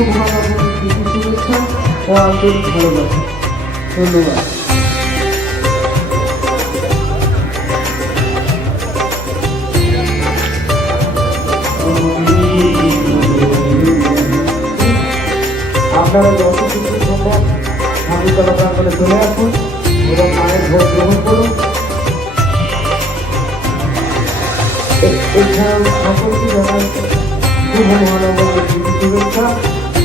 মহানগরীর শুভেচ্ছা ও আন্তরিক ভালোবাসা ধন্যবাদ আপনারা যত কিছু সম্ভব ঠাকুরতলা প্রাঙ্গনে চলে আসুন এবং মায়ের ভোট গ্রহণ করুন। এছাড়াও সকলকে জানাই শুভ মহানগরের শুভেচ্ছা।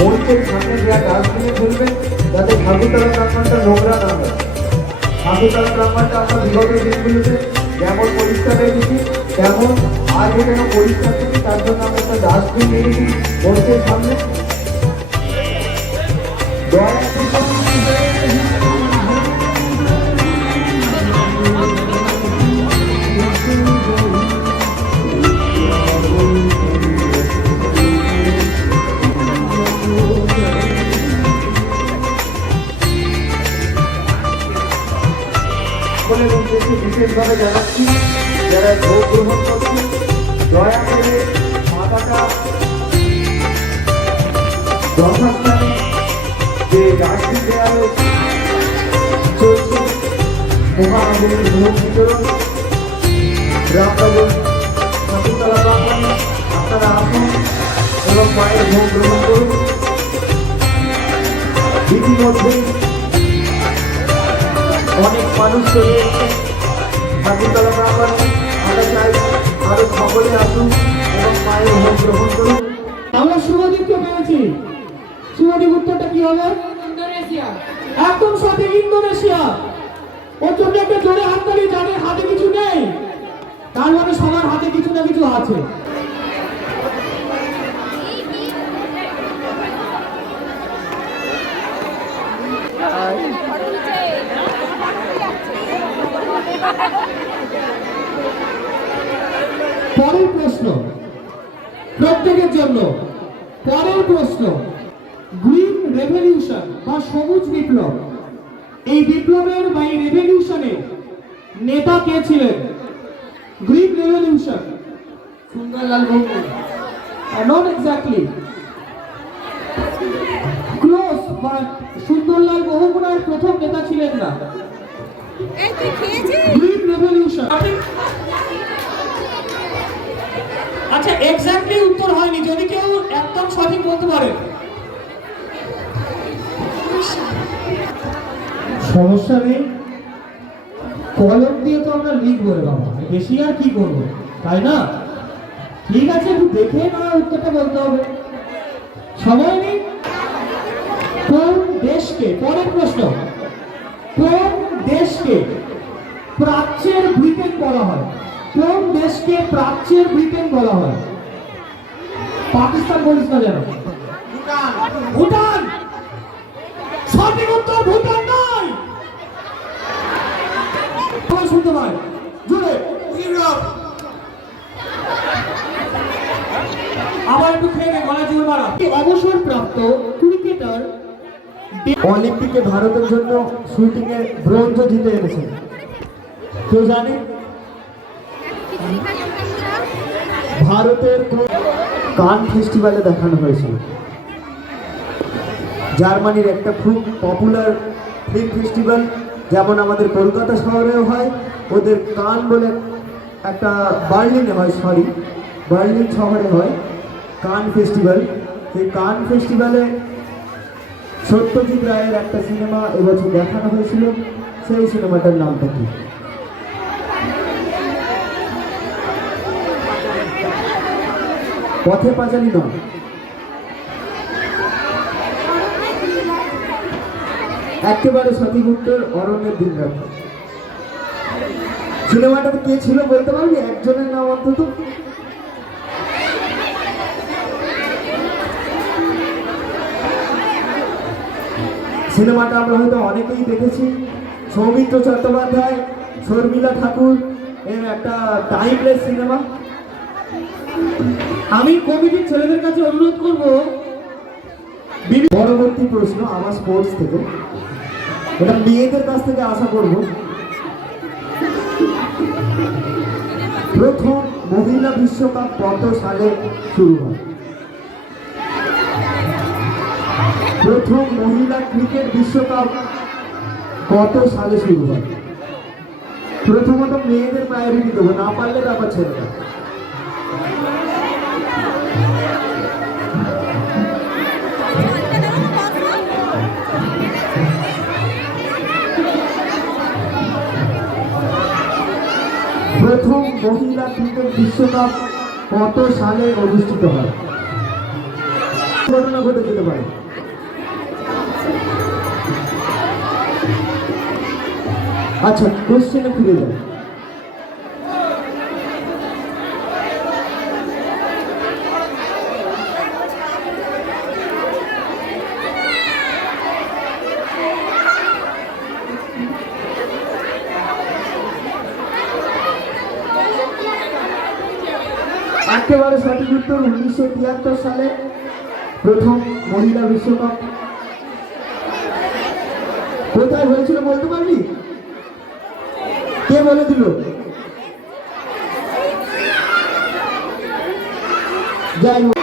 মঞ্চের সামনে দেওয়া ডাস্টবিনে ফেলবেন যাতে ঠাকুরতলা প্রাঙ্গনটা নোংরা না হয়। ঠাকুরতলা প্রাঙ্গনটা আমরা বিগত দিনগুলোতে যেমন পরিষ্কার রেখেছি, তেমন আর যেন পরিষ্কার থেকে তার জন্য আমরা একটা ডাস্টবিন রেখেছি মঞ্চের সামনে। দয়া ভোগ গ্রহণ করছেন দয়া করে মাথাটা যথাস্থানে যে ডাস্টবিন দেওয়া হয়েছে চলছে ভোগ বিতরণ গ্রামনগর ঠাকুরতলা প্রাঙ্গণে আপনারা আসুন এবং মায়ের ভোগ গ্রহণ করুন ইতিমধ্যেই অনেক মানুষ চলে এসেছে ঠাকুরতলা প্রাঙ্গণে আমরা চাই আরও সকলে আসুন এবং মায়ের ভোগ গ্রহণ করুন আমরা শুভদীপকে পেয়েছি। শুভদীপ উত্তরটা কি হবে? ইন্দোনেশিয়া। একদম সঠিক ইন্দোনেশিয়া। ওর জন্য একটা জোরে হাত তালি যাদের হাতে কিছু নেই। তার মানে সবার হাতে কিছু না কিছু আছে। পরের প্রশ্ন। প্রত্যেকের জন্য পরের প্রশ্ন। গ্রিন রেভলিউশন বা সবুজ বিপ্লব। এই বিপ্লবের বা এই রেভলিউশনের নেতা কে ছিলেন? Green revolution. সুন্দরলাল বহু not exactly close but Sunderlal বহুগুণার প্রথম নেতা ছিলেন না। Green revolution. আচ্ছা এক্স্যাক্টলি উত্তর হয়নি, যদি কেউ একদম সঠিক বলতে পারে। সমস্যা নেই। কলম দিয়ে তো আমরা লিখব রে বাবা বেশি আর কি করব, তাই না? ঠিক আছে, একটু দেখে না উত্তরটা বলতে হবে। সময় নেই। কোন দেশকে, পরের প্রশ্ন, কোন দেশকে প্রাচ্যের ব্রিটেন বলা হয়? কোন দেশকে প্রাচ্যের ব্রিটেন বলা হয়? পাকিস্তান বলিস না যেন ভুটান। সঠিক উত্তর ভুটান নয়। সবাই শুনতে পায় জুড়ে। আবার একটু খেয়ে নে গলা জোর মারা। অবসরপ্রাপ্ত ক্রিকেটার অলিম্পিকে ভারতের জন্য শুটিং এ ব্রোঞ্জ জিতে এনেছেন। কেউ জানে? ভারতের কান ফেস্টিভ্যালে দেখানো হয়েছিল। জার্মানির একটা খুব পপুলার ফিল্ম ফেস্টিভ্যাল, যেমন আমাদের কলকাতা শহরেও হয়, ওদের কান বলে একটা বার্লিনে হয় সরি বার্লিন শহরে হয় কান ফেস্টিভ্যাল। সেই কান ফেস্টিভ্যালে সত্যজিৎ রায়ের একটা সিনেমা এবছর দেখানো হয়েছিল, সেই সিনেমাটার নামটা কি? পথে পাঁচালি নয় একেবারে উত্তর অরণ্যের দিন রাত। সিনেমাটাতে কে ছিল বলতে পারবি? একজনের নাম অন্তত। সিনেমাটা আমরা হয়তো অনেকেই দেখেছি। সৌমিত্র চট্টোপাধ্যায়, শর্মিলা ঠাকুর, এর একটা টাইমলেস সিনেমা। আমি কমিটির ছেলেদের কাছে অনুরোধ করব পরবর্তী প্রশ্ন আমার স্পোর্টস থেকে। এটা মেয়েদের কাছ থেকে আশা করব। প্রথম মহিলা বিশ্বকাপ কত সালে শুরু হয়? প্রথম মহিলা ক্রিকেট বিশ্বকাপ কত সালে শুরু হয়? প্রথমত মেয়েদের প্রায়োরিটি দেবো, না পারলে তারপর ছেলেরা ক্রিকেট বিশ্বকাপ কত সালে অনুষ্ঠিত হয়? ঘটনা ঘটে যেতে পারে। আচ্ছা কোশ্চেনে ফিরে যাই। একেবারে সঠিক উত্তর উনিশশো তিয়াত্তর সালে প্রথম মহিলা বিশ্বকাপ। কোথায় হয়েছিল বলতে পারবি? কে বলে দিল? যাই হোক।